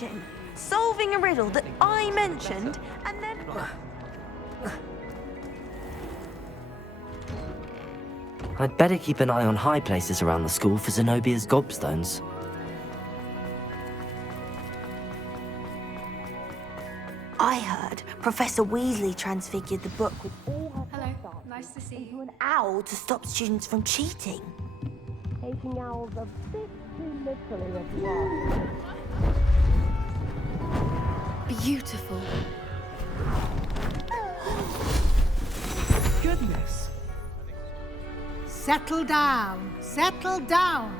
imagine solving a riddle that I mentioned and then... I'd better keep an eye on high places around the school for Zenobia's gobstones. I heard Professor Weasley transfigured the book with all her... Hello, nice to see into you. an owl to stop students from cheating. Taking owls a bit too literally, if you ask. Beautiful. Goodness. Settle down, settle down.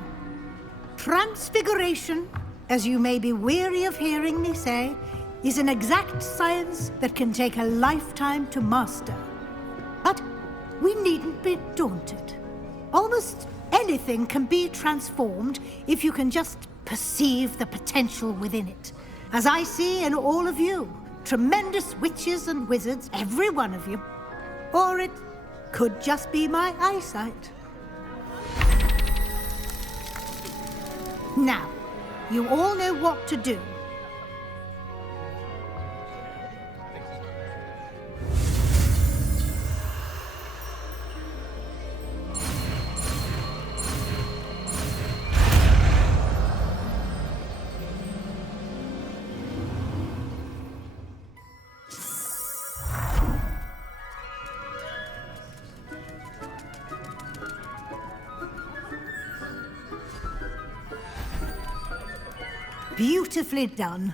Transfiguration, as you may be weary of hearing me say, is an exact science that can take a lifetime to master. But we needn't be daunted. Almost anything can be transformed if you can just perceive the potential within it. As I see in all of you, tremendous witches and wizards, every one of you. Or it could just be my eyesight. Now, you all know what to do. Beautifully done.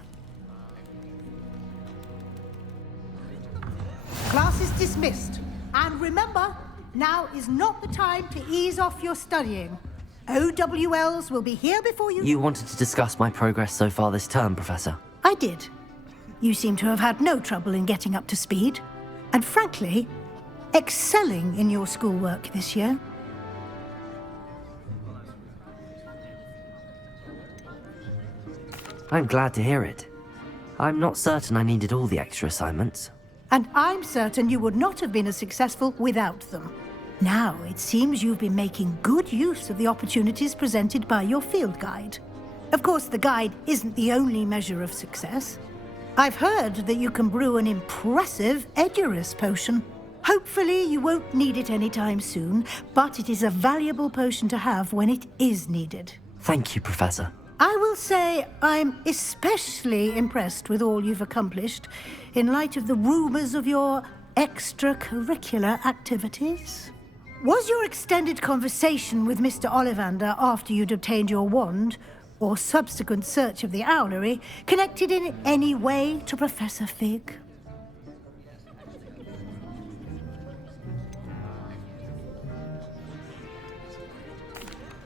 Class is dismissed. And remember, now is not the time to ease off your studying. OWLs will be here before you... You wanted to discuss my progress so far this term, Professor? I did. You seem to have had no trouble in getting up to speed. And frankly, excelling in your schoolwork this year. I'm glad to hear it. I'm not certain I needed all the extra assignments. And I'm certain you would not have been as successful without them. Now, it seems you've been making good use of the opportunities presented by your field guide. Of course, the guide isn't the only measure of success. I've heard that you can brew an impressive Edurus potion. Hopefully, you won't need it anytime soon, but it is a valuable potion to have when it is needed. Thank you, Professor. I will say I'm especially impressed with all you've accomplished in light of the rumors of your extracurricular activities. Was your extended conversation with Mr. Ollivander after you'd obtained your wand, or subsequent search of the owlery, connected in any way to Professor Fig?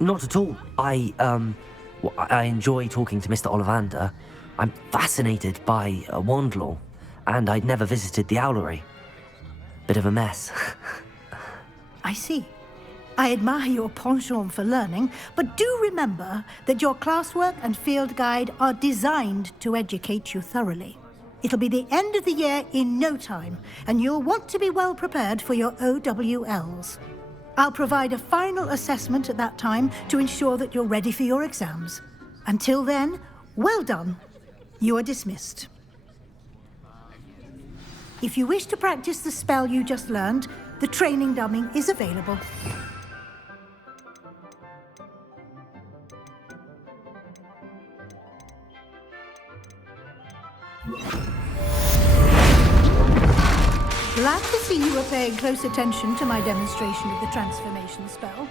Not at all. I enjoy talking to Mr. Ollivander. I'm fascinated by wand lore, and I'd never visited the owlery. Bit of a mess. I see. I admire your penchant for learning, but do remember that your classwork and field guide are designed to educate you thoroughly. It'll be the end of the year in no time, and you'll want to be well prepared for your OWLs. I'll provide a final assessment at that time to ensure that you're ready for your exams. Until then, well done. You are dismissed. If you wish to practice the spell you just learned, the training dummy is available. Glad to see you were paying close attention to my demonstration of the transformation spell.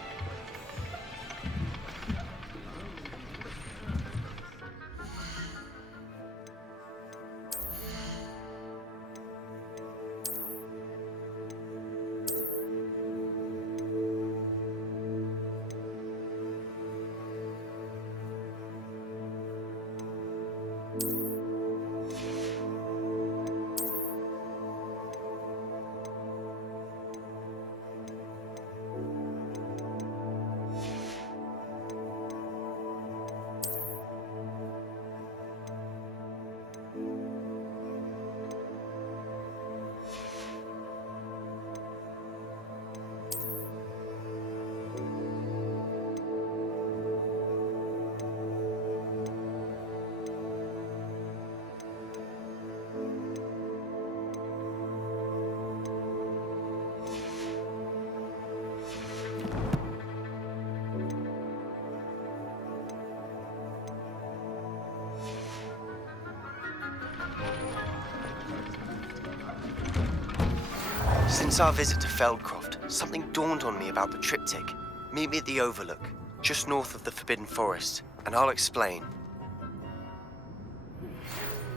Since our visit to Feldcroft, something dawned on me about the triptych. Meet me at the Overlook, just north of the Forbidden Forest, and I'll explain.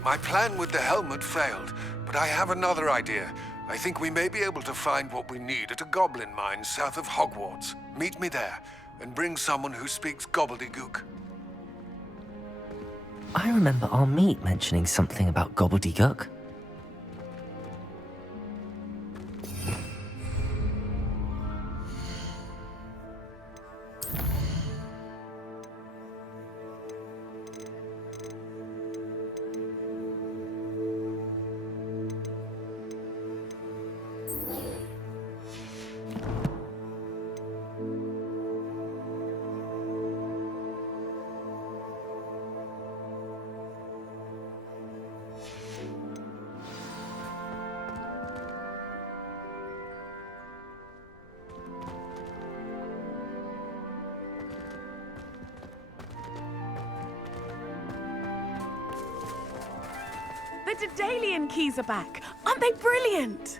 My plan with the helmet failed, but I have another idea. I think we may be able to find what we need at a goblin mine south of Hogwarts. Meet me there, and bring someone who speaks gobbledygook. I remember our meet mentioning something about gobbledygook. The Daedalian keys are back. Aren't they brilliant?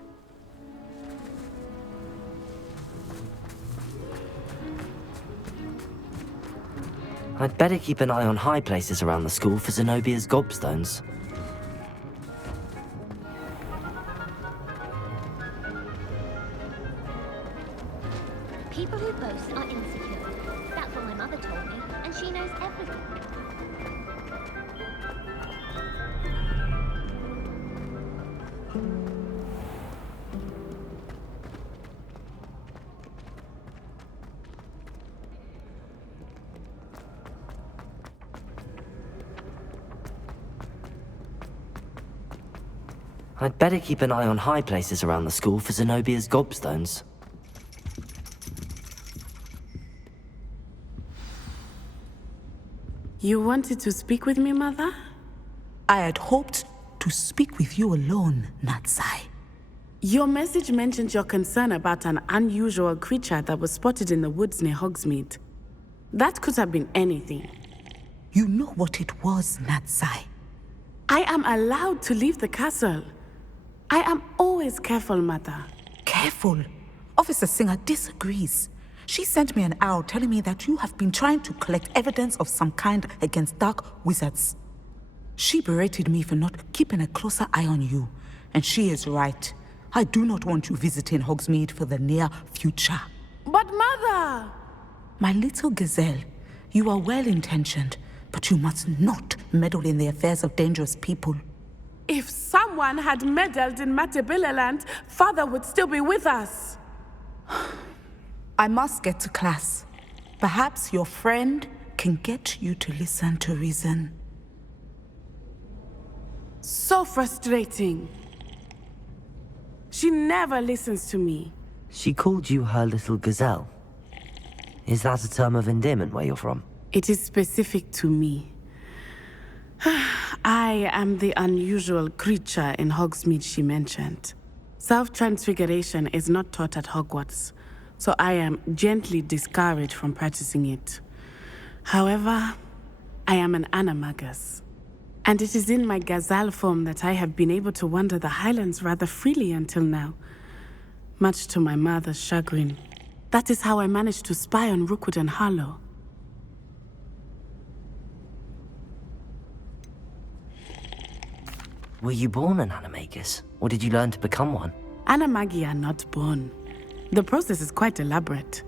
I'd better keep an eye on high places around the school for Zenobia's gobstones. People who boast are insecure. That's what my mother told me, and she knows everything. I'd better keep an eye on high places around the school for Zenobia's gobstones. You wanted to speak with me, Mother? I had hoped to speak with you alone, Natsai. Your message mentioned your concern about an unusual creature that was spotted in the woods near Hogsmeade. That could have been anything. You know what it was, Natsai. I am allowed to leave the castle. I am always careful, Mother. Careful. Officer Singer disagrees. She sent me an owl telling me that you have been trying to collect evidence of some kind against dark wizards. She berated me for not keeping a closer eye on you, and she is right. I do not want you visiting Hogsmeade for the near future. But Mother! My little gazelle, you are well-intentioned, but you must not meddle in the affairs of dangerous people. If someone had meddled in Matabeleland, Father would still be with us. I must get to class. Perhaps your friend can get you to listen to reason. So frustrating. She never listens to me. She called you her little gazelle. Is that a term of endearment where you're from? It is specific to me. I am the unusual creature in Hogsmeade she mentioned. Self-transfiguration is not taught at Hogwarts, so I am gently discouraged from practicing it. However, I am an animagus, and it is in my gazelle form that I have been able to wander the Highlands rather freely until now, much to my mother's chagrin. That is how I managed to spy on Rookwood and Harlow. Were you born an animagus, or did you learn to become one? Animagi are not born. The process is quite elaborate.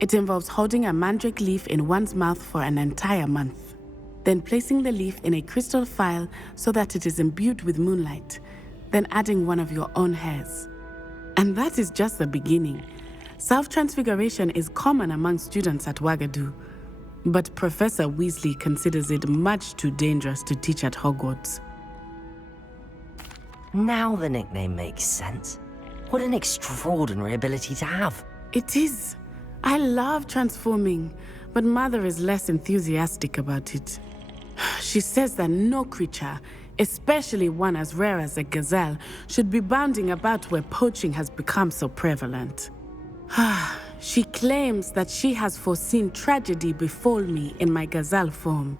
It involves holding a mandrake leaf in one's mouth for an entire month, then placing the leaf in a crystal phial so that it is imbued with moonlight, then adding one of your own hairs. And that is just the beginning. Self-transfiguration is common among students at Wagadu, but Professor Weasley considers it much too dangerous to teach at Hogwarts. Now the nickname makes sense. What an extraordinary ability to have. It is. I love transforming, but Mother is less enthusiastic about it. She says that no creature, especially one as rare as a gazelle, should be bounding about where poaching has become so prevalent. She claims that she has foreseen tragedy befall me in my gazelle form.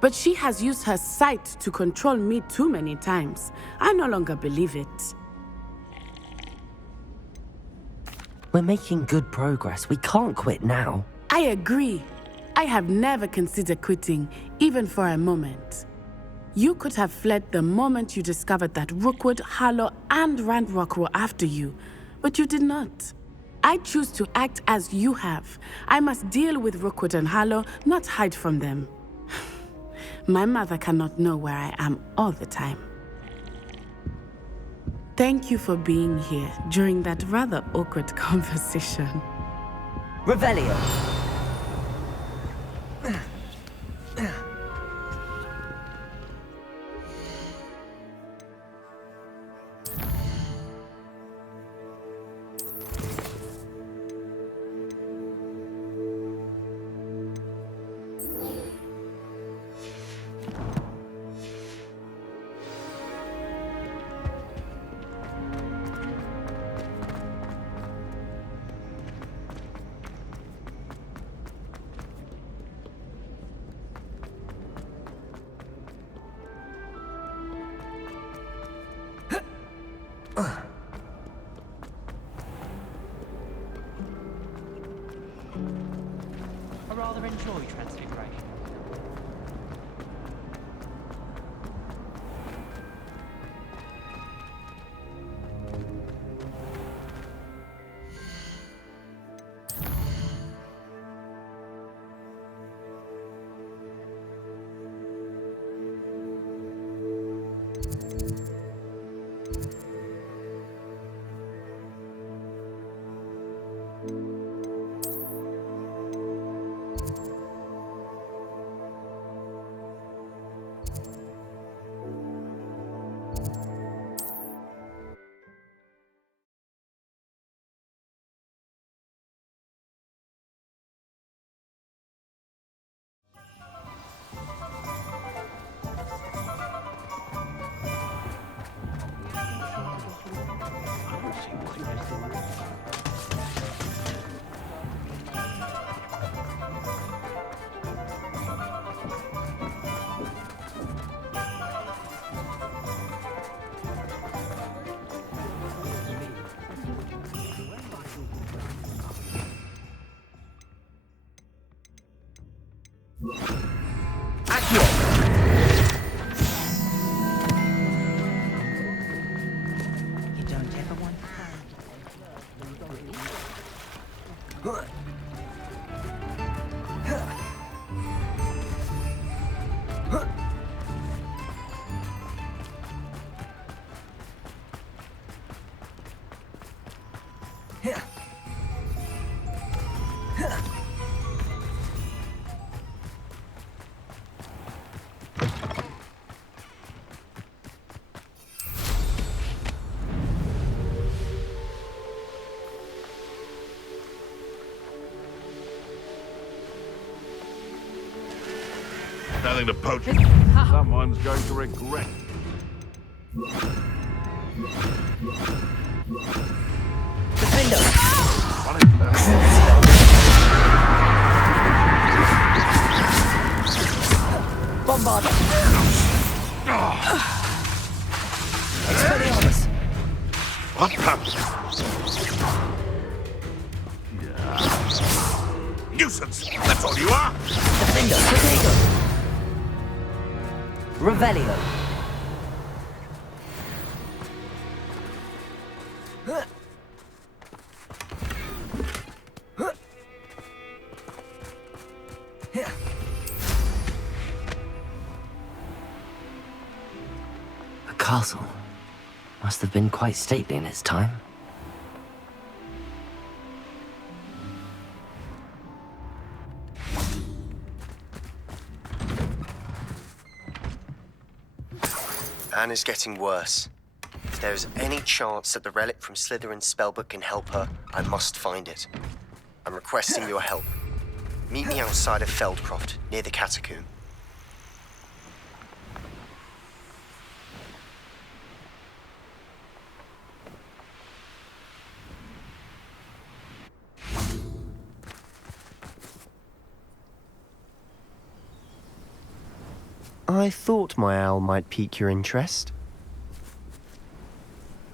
But she has used her sight to control me too many times. I no longer believe it. We're making good progress. We can't quit now. I agree. I have never considered quitting, even for a moment. You could have fled the moment you discovered that Rookwood, Harlow, and Randrock were after you, but you did not. I choose to act as you have. I must deal with Rookwood and Harlow, not hide from them. My mother cannot know where I am all the time. Thank you for being here during that rather awkward conversation. Revelio. I rather enjoy transfiguration. You don't ever want to find. Nothing to poach. Someone's going to regret. Defender! Bombard! Expelliarmus! What happened? Nuisance! That's all you are! Defender! Potato! Revelio! The castle must have been quite stately in its time. Anne is getting worse. If there is any chance that the relic from Slytherin's spellbook can help her, I must find it. I'm requesting your help. Meet me outside of Feldcroft, near the catacomb. I thought my owl might pique your interest.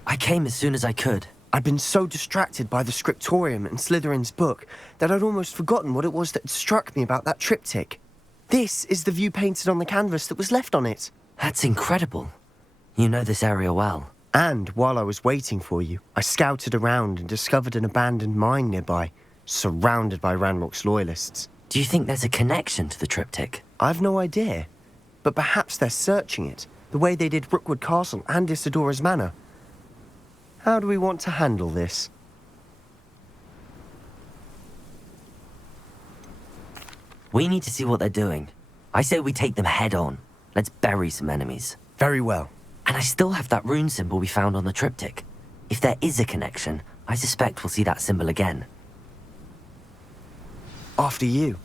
I came as soon as I could. I'd been so distracted by the scriptorium and Slytherin's book that I'd almost forgotten what it was that struck me about that triptych. This is the view painted on the canvas that was left on it. That's incredible. You know this area well. And while I was waiting for you, I scouted around and discovered an abandoned mine nearby, surrounded by Ranrock's loyalists. Do you think there's a connection to the triptych? I've no idea, but perhaps they're searching it, the way they did Rookwood Castle and Isidora's Manor. How do we want to handle this? We need to see what they're doing. I say we take them head on. Let's bury some enemies. Very well. And I still have that rune symbol we found on the triptych. If there is a connection, I suspect we'll see that symbol again. After you.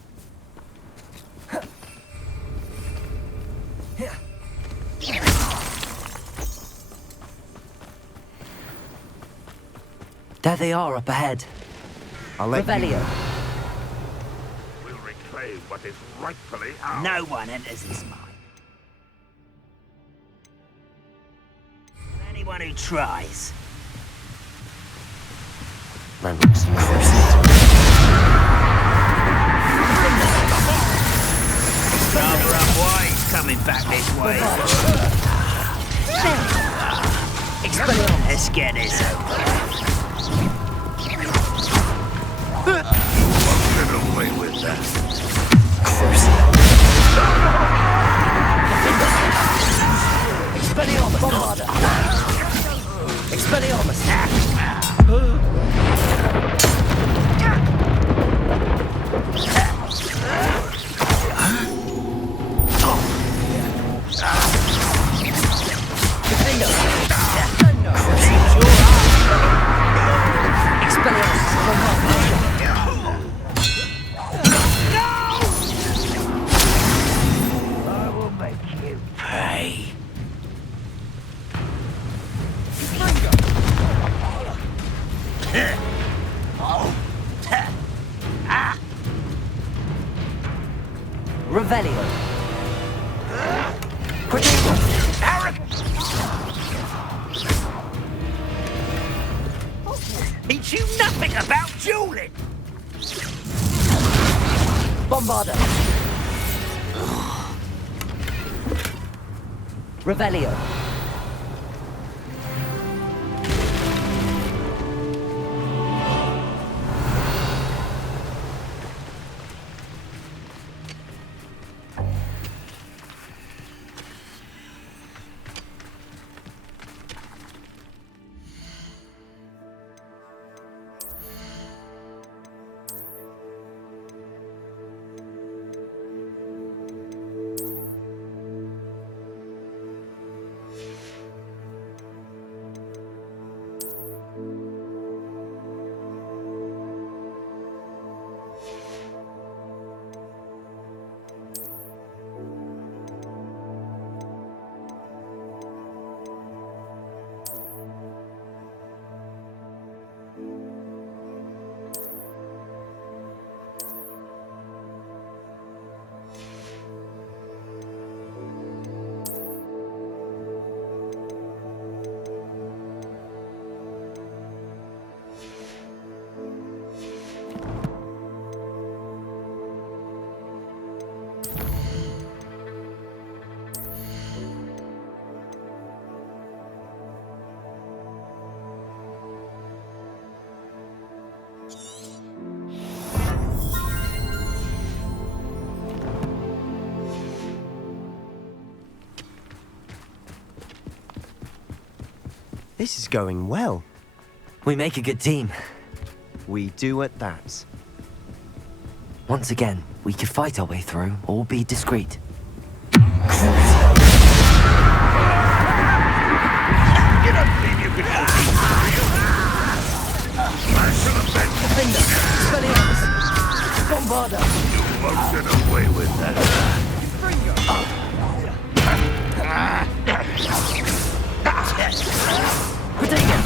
There they are up ahead. I'll let Revelio. We'll reclaim what is rightfully ours. No one enters his mine. Anyone who tries. Ranrock's Rather unwise coming back this way. Let's get this over. Get away with that. Expelliarmus, Bombarda! Expelliarmus! Defender! Expelliarmus, Bombarda! I will make you pay. Revelio. Teach you nothing about dueling. Bombarda. Revelio. This is going well. We make a good team. We do at that. Once again, we could fight our way through or be discreet. You don't think you can hold me through, do you? Smash to the bench. Defender! Expelliarmus! Bombarda! You won't get away with that. Protego!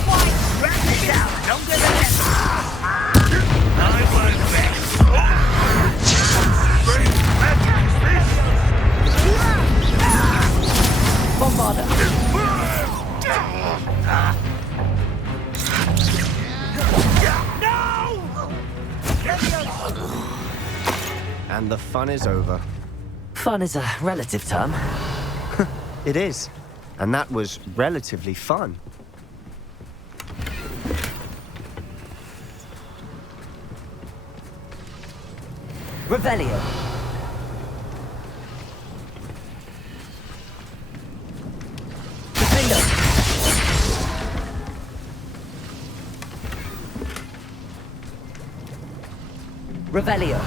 Drag it down longer than ever. I like that. Strange magic is this? Bombarda! And the fun is over. Fun is a relative term. It is. And that was relatively fun. Revelio. Defender. Revelio.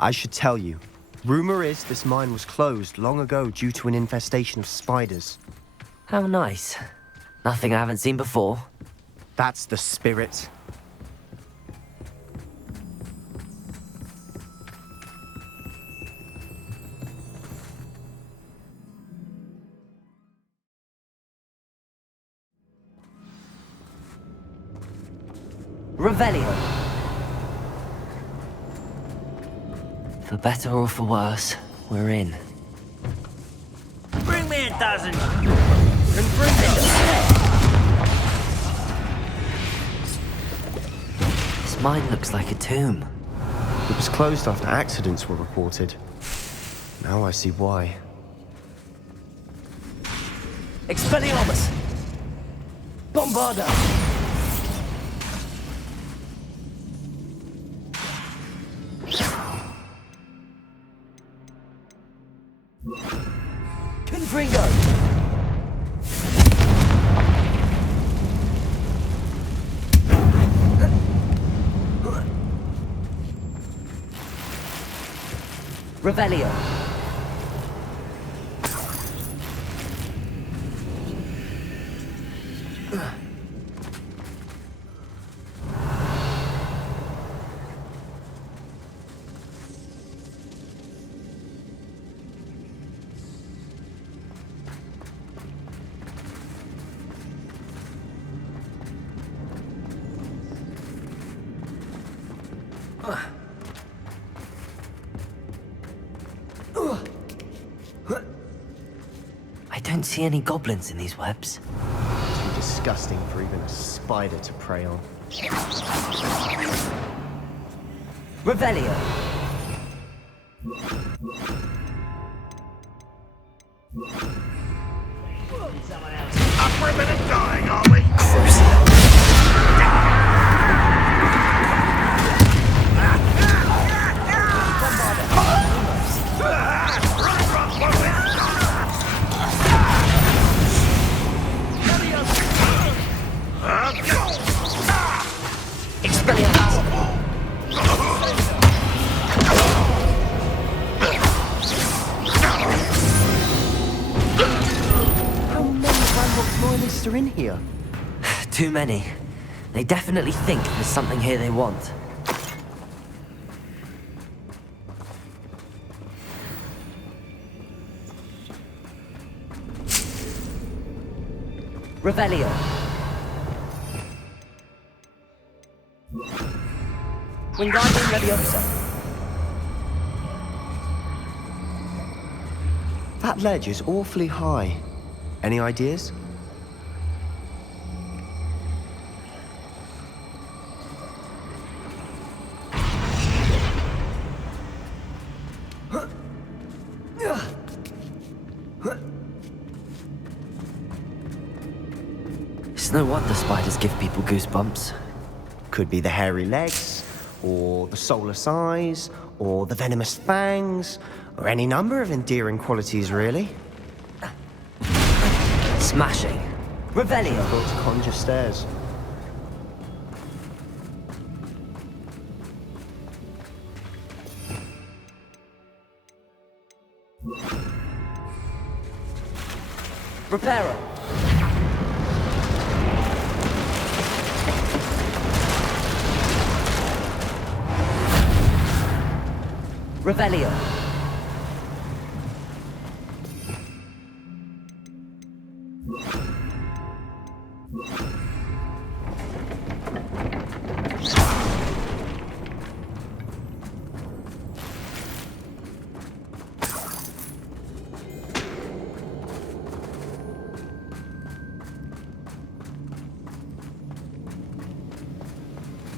I should tell you. Rumor is this mine was closed long ago due to an infestation of spiders. How nice. Nothing I haven't seen before. That's the spirit. Revelio. For better or for worse, we're in. Bring me a dozen. This mine looks like a tomb. It was closed after accidents were reported. Now I see why. Expelliarmus! Bombarda! Confringo! Revelio. I don't see any goblins in these webs. Too disgusting for even a spider to prey on. Revelio. Up for a minute dying, are we? How many Rambox loyalists are in here? Too many. They definitely think there's something here they want. Revelio. Wingardium Leviosa. That ledge is awfully high. Any ideas? It's no wonder spiders give people goosebumps. Could be the hairy legs, or the soulless eyes, or the venomous fangs, or any number of endearing qualities, really. Smashing. Revelio. Built to conjure stairs. Reparo. Revelio.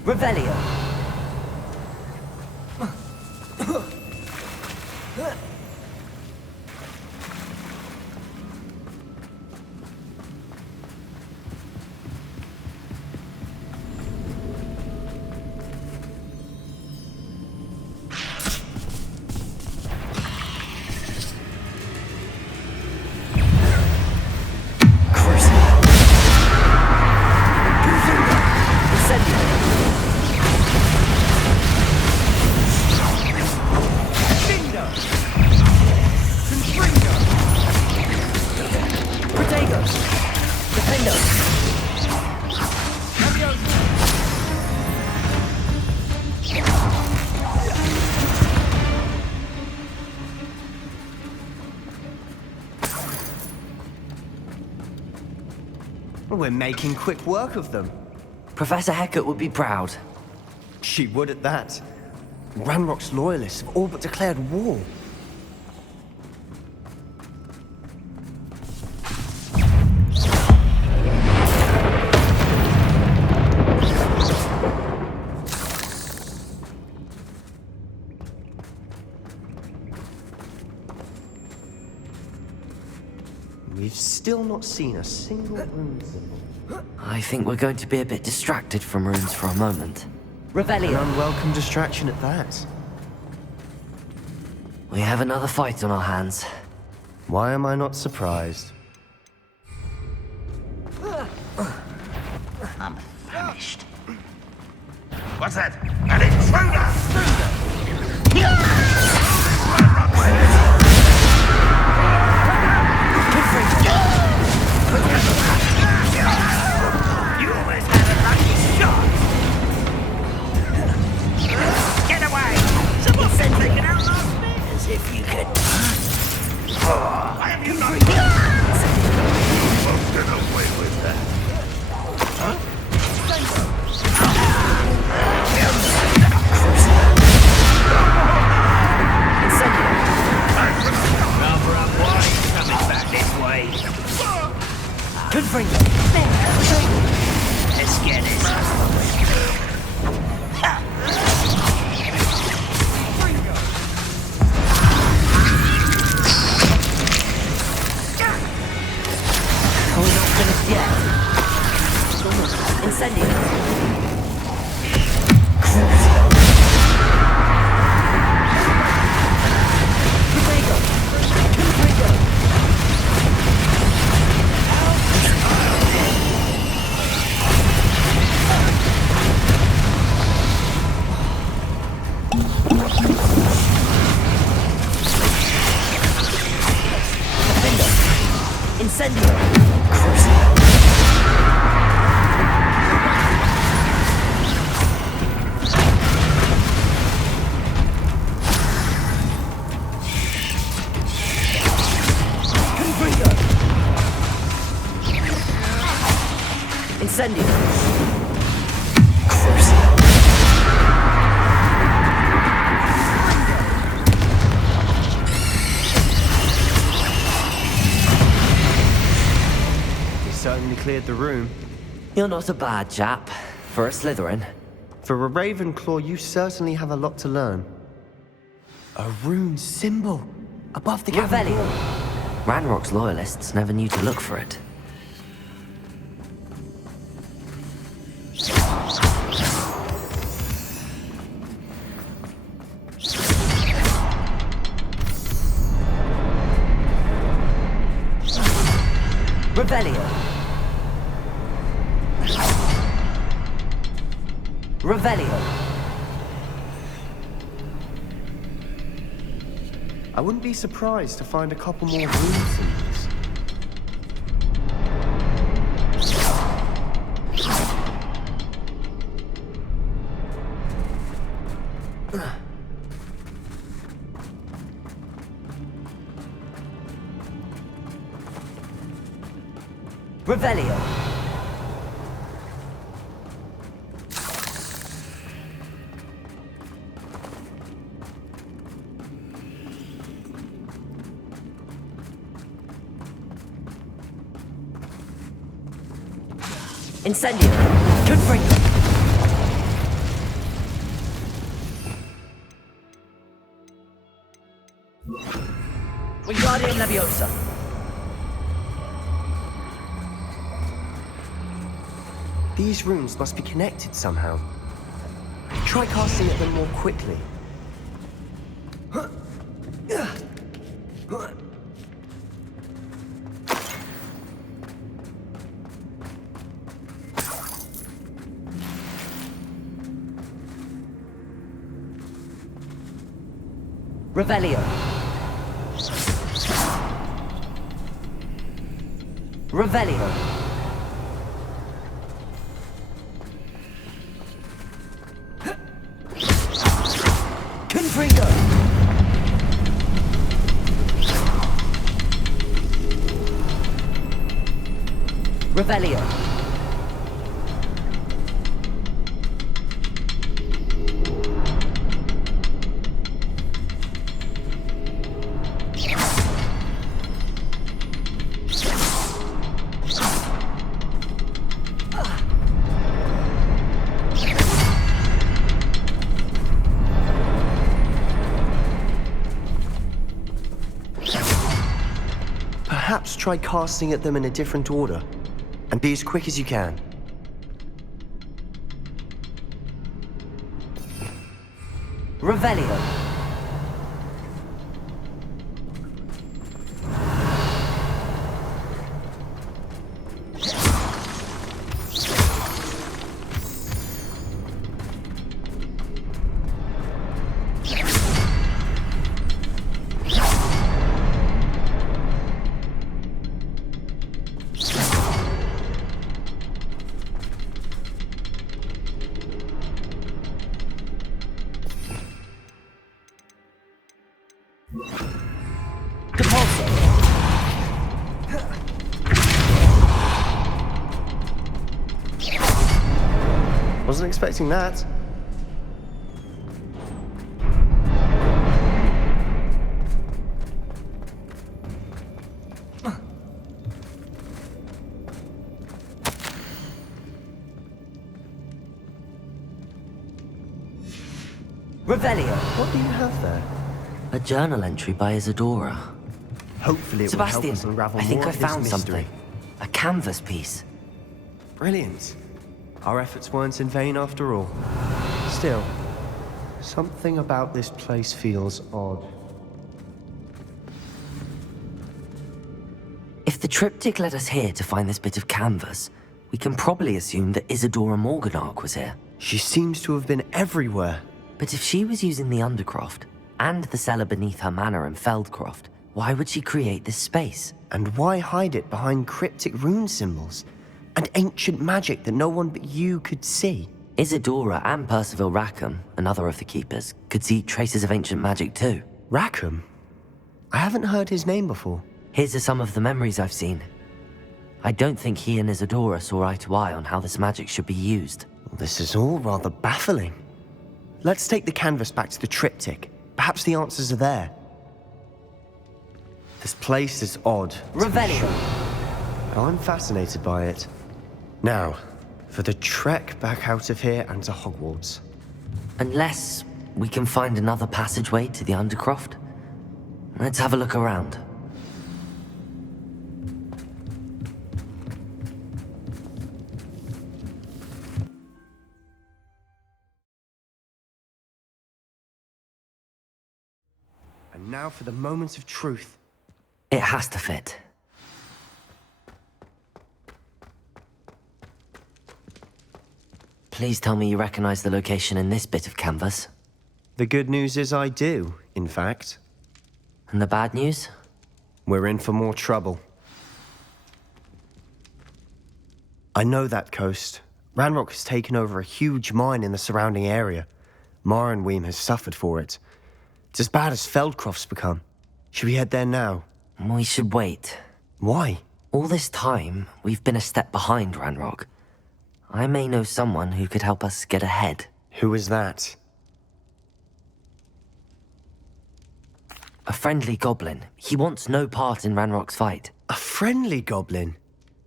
Revelio. We're making quick work of them. Professor Hecat would be proud. She would at that. Ranrock's loyalists have all but declared war. We've still not seen a single rune symbol. I think we're going to be a bit distracted from runes for a moment. An Revelio. unwelcome distraction at that. We have another fight on our hands. Why am I not surprised? I'm famished. What's that? An intruder! You always had a lucky shot! Get away! Someone said taking out last bit as if you could... Why have you not... Won't get away with that. Huh? Cover up, boy. Coming back this way. Good for you. Let's get it. Are we not finished yet? Incendio. Incendio. Incendio. He certainly cleared the room. You're not a bad chap for a Slytherin. For a Ravenclaw, you certainly have a lot to learn. A rune symbol above the cabin Revelio. wall. Ranrock's loyalists never knew to look for it. Revelio. Revelio. I wouldn't be surprised to find a couple more rune symbols. Revelio. Incendio. Good for you. Wingardium Leviosa. These runes must be connected somehow. Try casting at them more quickly. Revelio. Revelio. Confringo. Revelio. Perhaps try casting at them in a different order, and be as quick as you can. Revelio. Wasn't expecting that. Revelio. What do you have there? A journal entry by Isadora. Hopefully it Sebastian, will help us unravel I think more I of this found mystery. something. A canvas piece. Brilliant. Our efforts weren't in vain after all. Still, something about this place feels odd. If the triptych led us here to find this bit of canvas, we can probably assume that Isadora Morganach was here. She seems to have been everywhere. But if she was using the Undercroft, and the cellar beneath her manor in Feldcroft, why would she create this space? And why hide it behind cryptic rune symbols? And ancient magic that no one but you could see? Isadora and Percival Rackham, another of the Keepers, could see traces of ancient magic too. Rackham? I haven't heard his name before. Here's are some of the memories I've seen. I don't think he and Isadora saw eye to eye on how this magic should be used. This is all rather baffling. Let's take the canvas back to the triptych. Perhaps the answers are there. This place is odd. Revelio. I'm fascinated by it. Now, for the trek back out of here and to Hogwarts. Unless we can find another passageway to the Undercroft. Let's have a look around. And now for the moment of truth. It has to fit. Please tell me you recognize the location in this bit of canvas. The good news is I do, in fact. And the bad news? We're in for more trouble. I know that coast. Ranrock has taken over a huge mine in the surrounding area. Marrenweem has suffered for it. It's as bad as Feldcroft's become. Should we head there now? We should wait. Why? All this time, we've been a step behind Ranrock. I may know someone who could help us get ahead. Who is that? A friendly goblin. He wants no part in Ranrock's fight. A friendly goblin?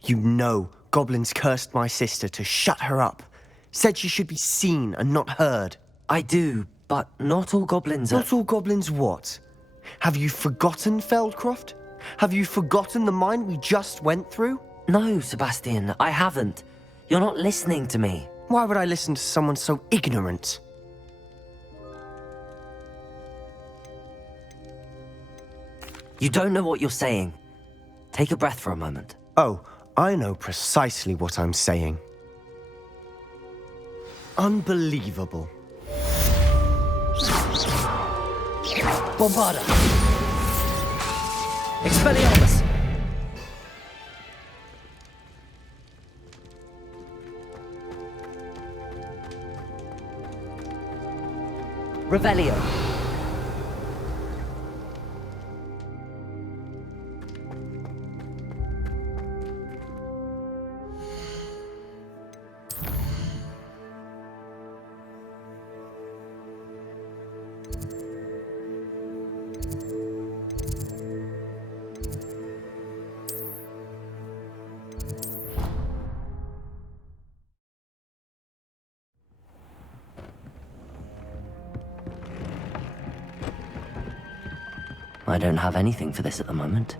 You know, goblins cursed my sister to shut her up. Said she should be seen and not heard. I do, but not all goblins are... Not all goblins what? Have you forgotten Feldcroft? Have you forgotten the mine we just went through? No, Sebastian, I haven't. You're not listening to me. Why would I listen to someone so ignorant? You don't know what you're saying. Take a breath for a moment. Oh, I know precisely what I'm saying. Unbelievable. Bombarda! Expelliarmus! Revelio! I don't have anything for this at the moment.